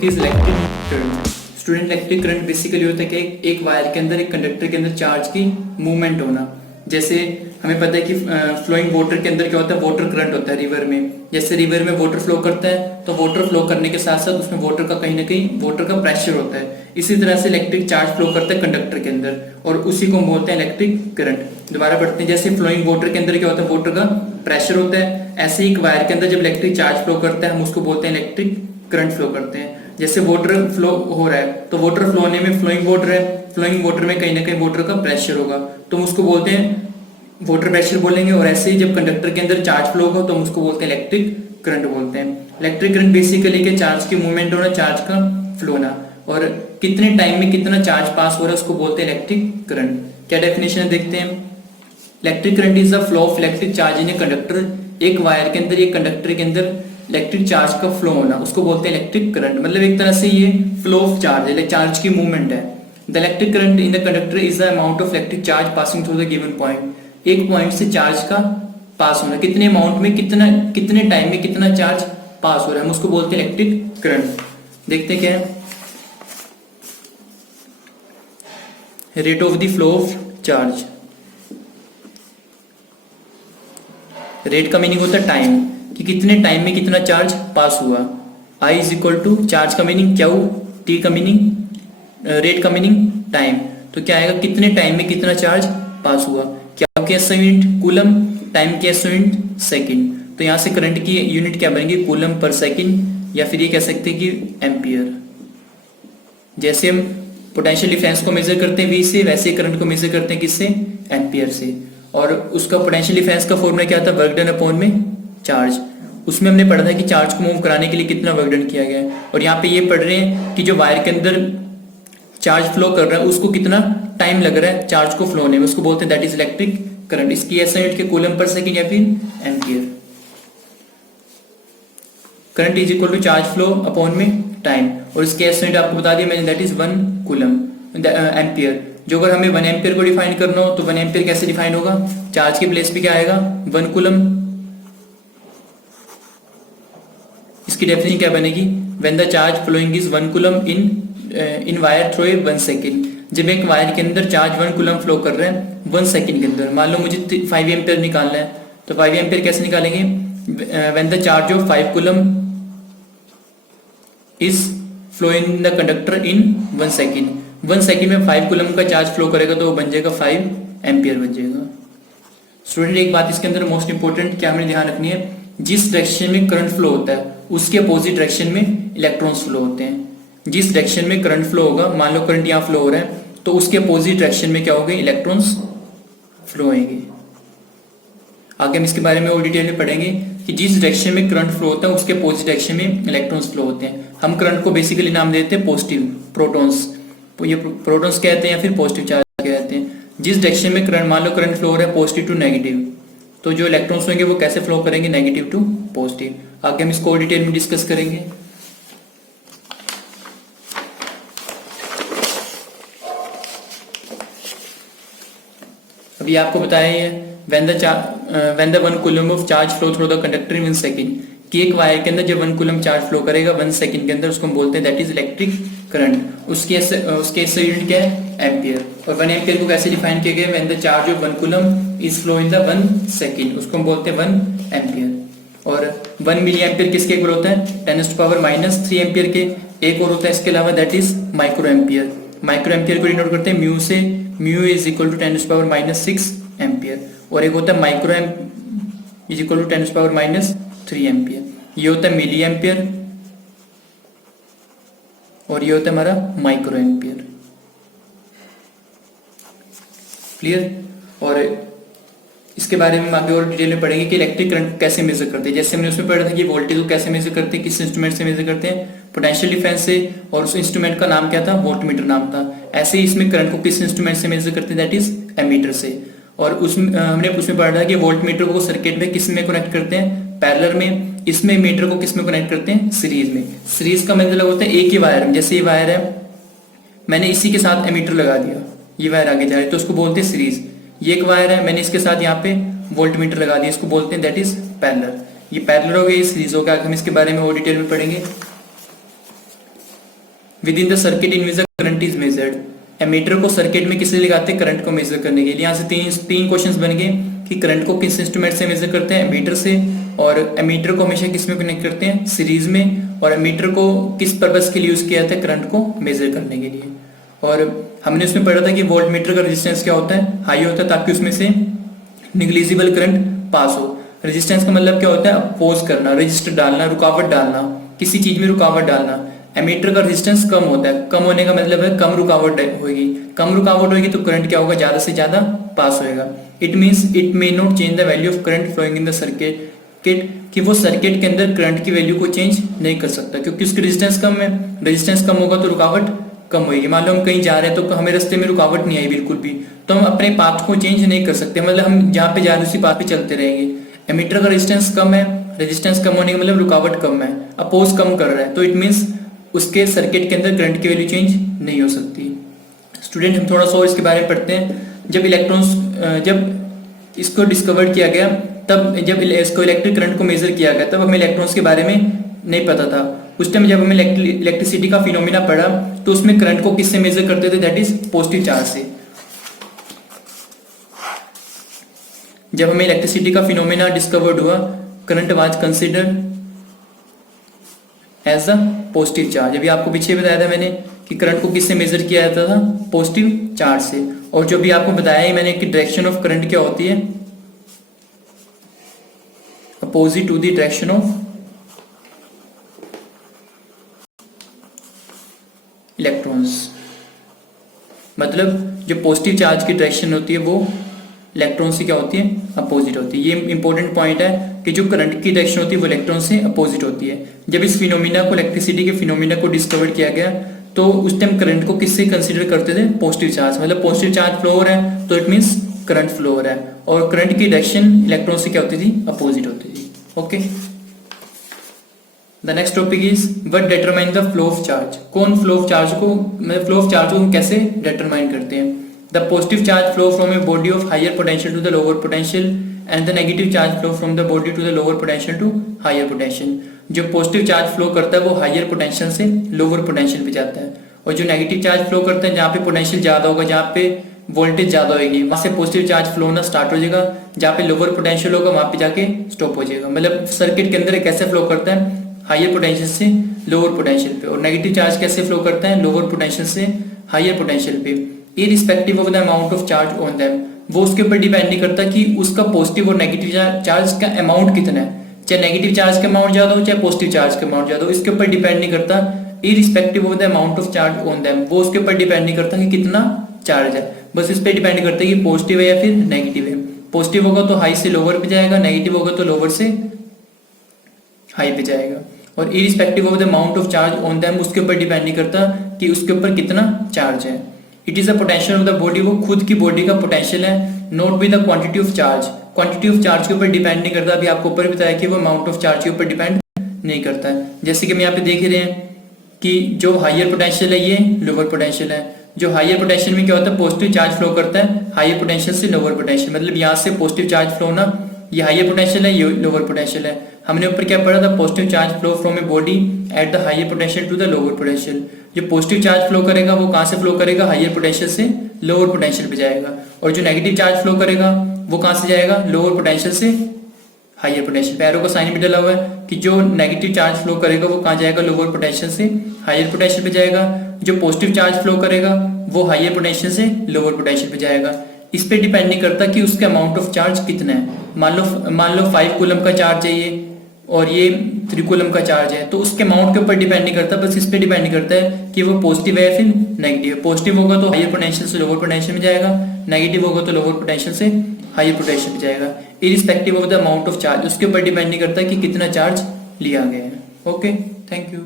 Topic is electric current. Student, electric current basically होता है कि एक वायर के अंदर, एक कंडक्टर के अंदर चार्ज की मूवमेंट होना। जैसे हमें पता है कि फ्लोइंग वाटर के अंदर क्या होता है, वाटर करंट होता है रिवर में। जैसे रिवर में वाटर फ्लो करता है तो वाटर फ्लो करने के साथ साथ उसमें वाटर का कहीं ना कहीं वाटर का प्रेशर होता है। इसी तरह से इलेक्ट्रिक चार्ज फ्लो करता है कंडक्टर के अंदर और उसी को हम बोलते हैं इलेक्ट्रिक करंट। दोबारा पढ़ते हैं, जैसे फ्लोइंग वाटर के अंदर क्या होता है, वाटर का प्रेशर होता है, ऐसे ही एक वायर के अंदर जब इलेक्ट्रिक चार्ज फ्लो करता है हम उसको बोलते हैं इलेक्ट्रिक करंट फ्लो करते हैं। जैसे वाटर फ्लो हो रहा है तो वाटर फ्लो होने में फ्लोइंग वाटर है, फ्लोइंग वाटर में कहीं ना कहीं वाटर का प्रेशर होगा तो हम उसको बोलते हैं वाटर प्रेशर बोलेंगे। और ऐसे ही जब कंडक्टर के अंदर चार्ज फ्लो होगा तो हम उसको बोलते हैं इलेक्ट्रिक करंट बोलते हैं। इलेक्ट्रिक करंट बेसिकली के चार्ज की मूवमेंट होना, चार्ज का फ्लो होना और कितने टाइम में कितना चार्ज पास हो रहा है उसको बोलते हैं इलेक्ट्रिक करंट। क्या डेफिनेशन देखते हैं। Electric current is the flow of electric charge in a conductor. एक वायर के अंदर, एक कंडक्टर के अंदर इलेक्ट्रिक चार्ज का फ्लो होना उसको बोलते हैं इलेक्ट्रिक करंट। मतलब एक तरह से ये फ्लो ऑफ चार्ज है, चार्ज की मूवमेंट है। The electric current in the conductor is the amount of electric charge passing through the given point. एक पॉइंट से चार्ज का पास होना, कितने अमाउंट में, कितने टाइम में कितना चार्ज पास हो रहा है, हम उसको बोलते हैं इलेक्ट्रिक करंट। देखते क्या है, rate of the flow of charge. Rate का मीनिंग होता है टाइम, कि कितने टाइम में कितना चार्ज पास हुआ। I is equal to charge का मीनिंग क्यू, टी का मीनिंग रेट का मीनिंग टाइम। तो क्या आएगा, कितने टाइम में कितना चार्ज पास हुआ। क्या के SI यूनिट कूलम, टाइम के SI यूनिट सेकंड। तो यहां से करंट की यूनिट क्या बनेगी, कूलम पर सेकंड, या फिर ये कह सकते हैं कि एम्पियर। जैसे हम पोटेंशियल डिफरेंस को मेजर करते हैं V से, वैसे करंट को मेजर करते हैं किससे, एम्पियर से। और उसका पोटेंशियल डिफरेंस का फॉर्मूला क्या था, वर्क डन अपॉन में चार्ज। उसमें हमने पढ़ा था कि चार्ज को मूव कराने के लिए कितना वर्क डन किया गया है। और यहाँ पे ये पढ़ रहे हैं कि जो वायर के अंदर चार्ज फ्लो कर रहा है उसको कितना टाइम लग रहा है चार्ज को फ्लो होने में, उसको बोलते हैं दैट इज इलेक्ट्रिक करंट। इसकी SI यूनिट के कूलम पर सेकंड या फिर ampere. Current is equal to charge flow upon में टाइम, और इसके SI यूनिट आपको बता दिया मैंने, दैट इज 1 कूलम एम्पियर। जो अगर हमें 1 एम्पियर को डिफाइन करना हो तो 1 एम्पियर कैसे डिफाइन होगा, चार्ज के प्लेस पे क्या आएगा, 1 कूलम। इसकी डेफिनेशन क्या बनेगी, when the charge following is 1 coulomb in wire through 1 second. जब एक वायर के अंदर चार्ज 1 कूलम फ्लो कर रहे हैं 1 सेकंड के अंदर, मान लो मुझे 5 एम्पियर निकालना है तो 5 एम्पियर कैसे निकालेंगे, when the charge of 5 coulomb is flow in the conductor in 1 second. 1 second में 5 कूलम का चार्ज फ्लो करेगा तो वो बन जाएगा 5 एम्पियर बन जाएगा। स्टूडेंट, एक बात इसके अंदर मोस्ट इंपोर्टेंट क्या हमें ध्यान रखनी है, जिस डायरेक्शन में करंट फ्लो होता है उसके अपोजिट डायरेक्शन में इलेक्ट्रॉन्स फ्लो होते हैं। जिस डायरेक्शन में करंट फ्लो होगा, मान लो करंट यहाँ फ्लो हो रहा है तो उसके अपोजिट डायरेक्शन में क्या होगा, इलेक्ट्रॉन्स फ्लो होंगे। आगे हम इसके बारे में और डिटेल में पढ़ेंगे कि जिस डायरेक्शन में करंट फ्लो होता है उसके अपोजिट डायरेक्शन में इलेक्ट्रॉन्स फ्लो होते हैं। हम करंट को बेसिकली नाम देते हैं पॉजिटिव, प्रोटॉन्स। ये प्रोटॉन्स कहते हैं या फिर पॉजिटिव चार्ज कहते हैं। जिस डायरेक्शन में करंट, मान लो करंट फ्लो हो रहा है पॉजिटिव टू नेगेटिव, तो जो इलेक्ट्रॉन्स होंगे वो कैसे फ्लो करेंगे, नेगेटिव टू पॉजिटिव। आगे हम इसको डिटेल में डिस्कस करेंगे। अभी आपको बताया है when the 1 coulomb of charge flow through the conductor in 1 second, कि एक वायर के अंदर जब 1 कूलम चार्ज फ्लो करेगा 1 सेकंड के अंदर उसको हम बोलते हैं दैट इज इलेक्ट्रिक करंट। उसके SI यूनिट क्या है, एम्पियर। और 1 एम्पियर को कैसे डिफाइन किया गया, when the charge of 1 coulomb is flow in the 1 second, उसको हम बोलते हैं 1 एम्पियर। और 1 मिली एम्पियर किसके इक्वल होता है, 10⁻³ एम्पियर के। एक और होता है इसके अलावा, that is micro ampere. Micro ampere को डिनोट करते हैं म्यू से, mu is equal to 10⁻6 ampere. और एक होता है micro is equal to 10⁻³ ampere. ये होता है मिली एम्पियर और ये होता है हमारा माइक्रो एम्पियर। क्लियर। और इसके बारे में आगे और डिटेल में पढ़ेंगे कि इलेक्ट्रिक करंट कैसे मेजर करते हैं। जैसे हमने उसमें पढ़ा था कि वोल्टेज को कैसे मेजर करते हैं, किस इंस्ट्रूमेंट से मेजर करते हैं, पोटेंशियल डिफरेंस से, और उस इंस्ट्रूमेंट का नाम क्या था, वोल्टमीटर नाम था। ऐसे ही इसमें करंट को किस इंस्ट्रूमेंट से मेजर करते हैं, दैट इज एमीटर से। और उसमें हमने उसमें पढ़ा था कि वोल्टमीटर को सर्किट में किस में कनेक्ट करते हैं, पैरेलल में। इसमें मीटर को किस में कनेक्ट करते हैं, सीरीज में। सीरीज का मतलब होता है एक ही वायर में, जैसे ये वायर है मैंने इसी के साथ एमीटर लगा दिया, ये वायर आगे जा रही है तो उसको बोलते हैं सीरीज। ये एक वायर है, मैंने इसके साथ यहाँ पे वोल्टमीटर लगा दिया, इसको बोलते हैं दैट इज पैरेलल। ये पैरेलल हो गया, ये सीरीज हो गया। हम इसके बारे में और डिटेल में पढ़ेंगे। Within the circuit in which the current is measured. Ammeter को सर्किट में किस लिए लगाते हैं? करंट को मेजर करने के लिए। यहाँ से तीन क्वेश्चंस बन गए कि करंट को किस इंस्ट्रूमेंट से मेजर करते हैं? एमीटर से। और एमीटर को हमेशा किस में कनेक्ट करते हैं? सीरीज में। और एमीटर को किस पर्पस के लिए यूज किया जाता है? करंट को मेजर करने के लिए। और हमने उसमें पढ़ा था कि वोल्ट मीटर का रेजिस्टेंस क्या होता है? हाई होता है, ताकि उसमें से निग्लिजिबल करंट पास हो। रेजिस्टेंस का मतलब क्या होता है? अपोज करना, रजिस्टर डालना, रुकावट डालना, किसी चीज में रुकावट डालना। एमीटर का रेजिस्टेंस कम होता है, कम होने का मतलब है कम रुकावट होगी। कम रुकावट होगी तो करंट क्या होगा? ज्यादा से ज्यादा पास होएगा। It means it may not change the value of current flowing in the circuit, कि वो सर्किट के अंदर करंट की वैल्यू को चेंज नहीं कर सकता, क्योंकि उसकी रेजिस्टेंस कम है। रेजिस्टेंस कम होगा तो रुकावट कम होगी। मान लो हम कहीं जा रहे हैं तो हमें रास्ते में रुकावट नहीं आई बिल्कुल भी, तो हम अपने पाथ को चेंज नहीं कर सकते, मतलब हम जहाँ पे जा रहे हैं उसी पाथ पे चलते रहेंगे। एमीटर का रेजिस्टेंस कम है, रेजिस्टेंस कम होने का मतलब रुकावट कम है, अपोज कम कर रहा है, तो इट मीन्स उसके सर्किट के अंदर करंट की वैल्यू चेंज नहीं हो सकती। स्टूडेंट, हम थोड़ा सा और इसके बारे में पढ़ते हैं। जब इसको डिस्कवर किया गया, तब जब इसको इलेक्ट्रिक करंट को मेजर किया गया, तब हमें इलेक्ट्रॉन्स के बारे में नहीं पता था। उस टाइम जब हमें इलेक्ट्रिसिटी का फिनोमिना पढ़ा तो उसमें करंट को किससे मेजर करते थे? दैट इज पॉजिटिव चार्ज से। जब हमें इलेक्ट्रिसिटी का फिनोमिना डिस्कवर्ड हुआ, current was considered as a positive charge. अभी आपको पीछे बताया था मैंने कि करंट को किससे मेजर किया जाता था? पॉजिटिव चार्ज से। और जो भी आपको बताया है मैंने कि डायरेक्शन ऑफ करंट क्या होती है? Opposite to the direction of electrons. मतलब जो पॉजिटिव चार्ज की डायरेक्शन होती है वो इलेक्ट्रॉन से क्या होती है? अपोजिट होती है। ये इंपॉर्टेंट पॉइंट है कि जो करंट की डायरेक्शन होती है वो इलेक्ट्रॉन से अपोजिट होती है। जब इस फिनोमिना को, इलेक्ट्रिसिटी के फिनोमिना को डिस्कवर किया गया, तो उस टाइम करंट को किससे कंसीडर करते थे? Positive charge. मतलब पॉजिटिव चार्ज फ्लो हो रहा है तो इट मीन्स करंट फ्लो हो रहा है, और करंट की डायरेक्शन इलेक्ट्रॉन से क्या होती थी? अपोजिट होती थी। Okay, the next topic is what determine the flow of charge. कौन फ्लो ऑफ चार्ज को, मतलब फ्लो ऑफ चार्ज को हम कैसे डिटरमाइन करते हैं? The positive charge flow from a body of higher potential to the lower potential, and the negative charge flow from the body to the lower potential to higher potential. जो positive charge flow करता है वो higher potential से lower potential पे जाता है, और जो नेगेटिव चार्ज फ्लो करता है, जहाँ पे पोटेंशियल ज्यादा होगा, जहाँ पे वोल्टेज ज्यादा होगी, वहां से पॉजिटिव चार्ज फ्लो होना स्टार्ट हो जाएगा। जहाँ पे लोअर पोटेंशियल होगा वहां पे जाके स्टॉप हो जाएगा। मतलब सर्किट के अंदर कैसे फ्लो करता है? हायर पोटेंशियल से लोअर पोटेंशियल पे। और नेगेटिव चार्ज कैसे फ्लो करता है? लोअर पोटेंशियल से हायर पोटेंशियल पे। Irrespective of the amount of charge on them, वो उसके ऊपर डिपेंड नहीं करता कि उसका पॉजिटिव और नेगेटिव चार्ज का अमाउंट कितना है। चाहे नेगेटिव चार्ज का अमाउंट ज्यादा हो, चाहे पॉजिटिव चार्ज का अमाउंट ज्यादा हो, इसके ऊपर डिपेंड नहीं करता। Irrespective of the amount of charge on them, वो उसके ऊपर डिपेंड नहीं करता कि कितना चार्ज है, बस इस पे डिपेंड करता है कि पॉजिटिव है या फिर नेगेटिव है। पॉजिटिव होगा तो हाई से लोअर पे जाएगा, नेगेटिव होगा तो लोअर से हाई पे जाएगा। और irrespective of the amount of charge on them, उसके ऊपर डिपेंड नहीं करता कि उसके ऊपर कितना चार्ज है। It is a potential of the body, वो खुद की बॉडी का पोटेंशियल है, not with the quantity of charge. Quantity of charge के ऊपर डिपेंड नहीं करता। अभी आपको ऊपर बताया कि वो अमाउंट ऑफ चार्ज के ऊपर डिपेंड नहीं करता है। जैसे कि हम यहाँ पे देख रहे हैं कि जो हायर पोटेंशियल है ये लोअर पोटेंशियल है। जो हायर पोटेंशियल में क्या होता है? पॉजिटिव चार्ज फ्लो करता है हायर पोटेंशियल से लोअर पोटेंशियल, मतलब यहाँ से पॉजिटिव चार्ज फ्लो होना, ये हायर पोटेंशियल है, ये लोअर पोटेंशियल है। हमने ऊपर क्या पढ़ा था? Positive charge flow from a body at the higher potential to the lower potential. जो पॉजिटिव चार्ज फ्लो करेगा वो कहाँ से फ्लो करेगा? हायर पोटेंशियल से लोअर पोटेंशियल पे जाएगा। और जो नेगेटिव चार्ज फ्लो करेगा वो कहाँ से जाएगा? लोअर पोटेंशियल से हायर पोटेंशियल पे। एरो का साइन भी डला हुआ है कि जो नेगेटिव चार्ज फ्लो करेगा वो कहाँ जाएगा? लोअर पोटेंशियल से हायर पोटेंशियल पे जाएगा। जो पॉजिटिव चार्ज फ्लो करेगा वो हायर पोटेंशियल से लोअर पोटेंशियल पे जाएगा। इस पे डिपेंड नहीं करता कि उसका अमाउंट ऑफ चार्ज कितना है। मान लो 5 कूलम का चार्ज चाहिए और ये 3 कूलम का चार्ज है, तो उसके अमाउंट के ऊपर डिपेंड नहीं करता, बस इस पे डिपेंड नहीं करता है कि वो पॉजिटिव है या फिर नेगेटिव है। पॉजिटिव होगा तो हायर पोटेंशियल से लोअर पोटेंशियल में जाएगा, नेगेटिव होगा तो लोअर पोटेंशियल से हायर पोटेंशियल में जाएगा। Irrespective of the amount of charge, उसके ऊपर डिपेंड नहीं करता कि कितना चार्ज लिया गया है। Okay, thank you.